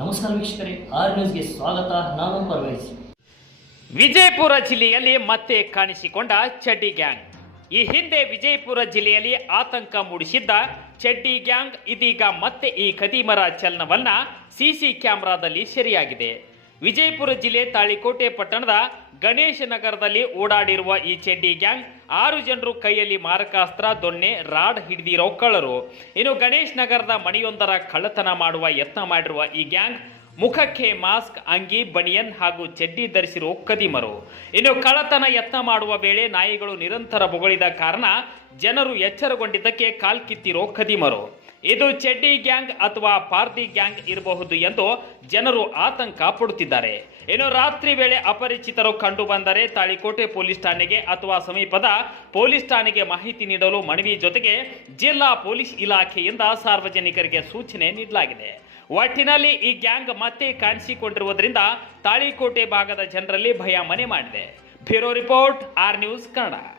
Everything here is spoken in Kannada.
ನಮಸ್ಕಾರ ವೀಕ್ಷಕರೇ, ಆರ್ ನ್ಯೂಸ್ಗೆ ಸ್ವಾಗತ, ನಾನು ಪರ್ವೇಶ್ ವಿಜಯಪುರ ಜಿಲ್ಲೆಯಲ್ಲಿ ಮತ್ತೆ ಕಾಣಿಸಿಕೊಂಡ ಚಡ್ಡಿ ಗ್ಯಾಂಗ್. ಈ ಹಿಂದೆ ವಿಜಯಪುರ ಜಿಲ್ಲೆಯಲ್ಲಿ ಆತಂಕ ಮೂಡಿಸಿದ್ದ ಚಡ್ಡಿ ಗ್ಯಾಂಗ್, ಇದೀಗ ಮತ್ತೆ ಈ ಕದೀಮರ ಚಲನವನ್ನ ಸಿಸಿ ಕ್ಯಾಮೆರಾದಲ್ಲಿ ಸೆರೆಯಾಗಿದೆ. ವಿಜಯಪುರ ಜಿಲ್ಲೆ ತಾಳಿಕೋಟೆ ಪಟ್ಟಣದ ಗಣೇಶ ನಗರದಲ್ಲಿ ಓಡಾಡಿರುವ ಈ ಚಡ್ಡಿ ಗ್ಯಾಂಗ್ ಆರು ಜನರು ಕೈಯಲ್ಲಿ ಮಾರಕಾಸ್ತ್ರ, ದೊಣ್ಣೆ, ರಾಡ್ ಹಿಡಿದಿರೋ ಕಳ್ಳರು. ಇನ್ನು ಗಣೇಶ್ ನಗರದ ಮನೆಯೊಂದರ ಕಳ್ಳತನ ಮಾಡುವ ಯತ್ನ ಮಾಡಿರುವ ಈ ಗ್ಯಾಂಗ್ ಮುಖಕ್ಕೆ ಮಾಸ್ಕ್, ಅಂಗಿ, ಬನಿಯನ್ ಹಾಗೂ ಚಡ್ಡಿ ಧರಿಸಿರುವ ಕದಿಮರು. ಇನ್ನು ಕಳ್ಳತನ ಯತ್ನ ಮಾಡುವ ವೇಳೆ ನಾಯಿಗಳು ನಿರಂತರ ಬೊಗಳಿದ ಕಾರಣ ಜನರು ಎಚ್ಚರಗೊಂಡಿದ್ದಕ್ಕೆ ಕಾಲ್ಕಿತ್ತಿರೋ ಕದಿಮರು. ಇದು ಚೆಡ್ಡಿ ಗ್ಯಾಂಗ್ ಅಥವಾ ಪಾರ್ದಿ ಗ್ಯಾಂಗ್ ಇರಬಹುದು ಎಂದು ಜನರು ಆತಂಕ ಪಡುತ್ತಿದ್ದಾರೆ. ಇನ್ನು ರಾತ್ರಿ ವೇಳೆ ಅಪರಿಚಿತರು ಕಂಡು ಬಂದರೆ ತಾಳಿಕೋಟೆ ಪೊಲೀಸ್ ಠಾಣೆಗೆ ಅಥವಾ ಸಮೀಪದ ಪೊಲೀಸ್ ಠಾಣೆಗೆ ಮಾಹಿತಿ ನೀಡಲು ಮನವಿ ಜೊತೆಗೆ ಜಿಲ್ಲಾ ಪೊಲೀಸ್ ಇಲಾಖೆಯಿಂದ ಸಾರ್ವಜನಿಕರಿಗೆ ಸೂಚನೆ ನೀಡಲಾಗಿದೆ. ಒಟ್ಟಿನಲ್ಲಿ ಈ ಗ್ಯಾಂಗ್ ಮತ್ತೆ ಕಾಣಿಸಿಕೊಂಡಿರುವುದರಿಂದ ತಾಳಿಕೋಟೆ ಭಾಗದ ಜನರಲ್ಲಿ ಭಯ ಮನೆ ಮಾಡಿದೆ. Bureau report R news Kannada.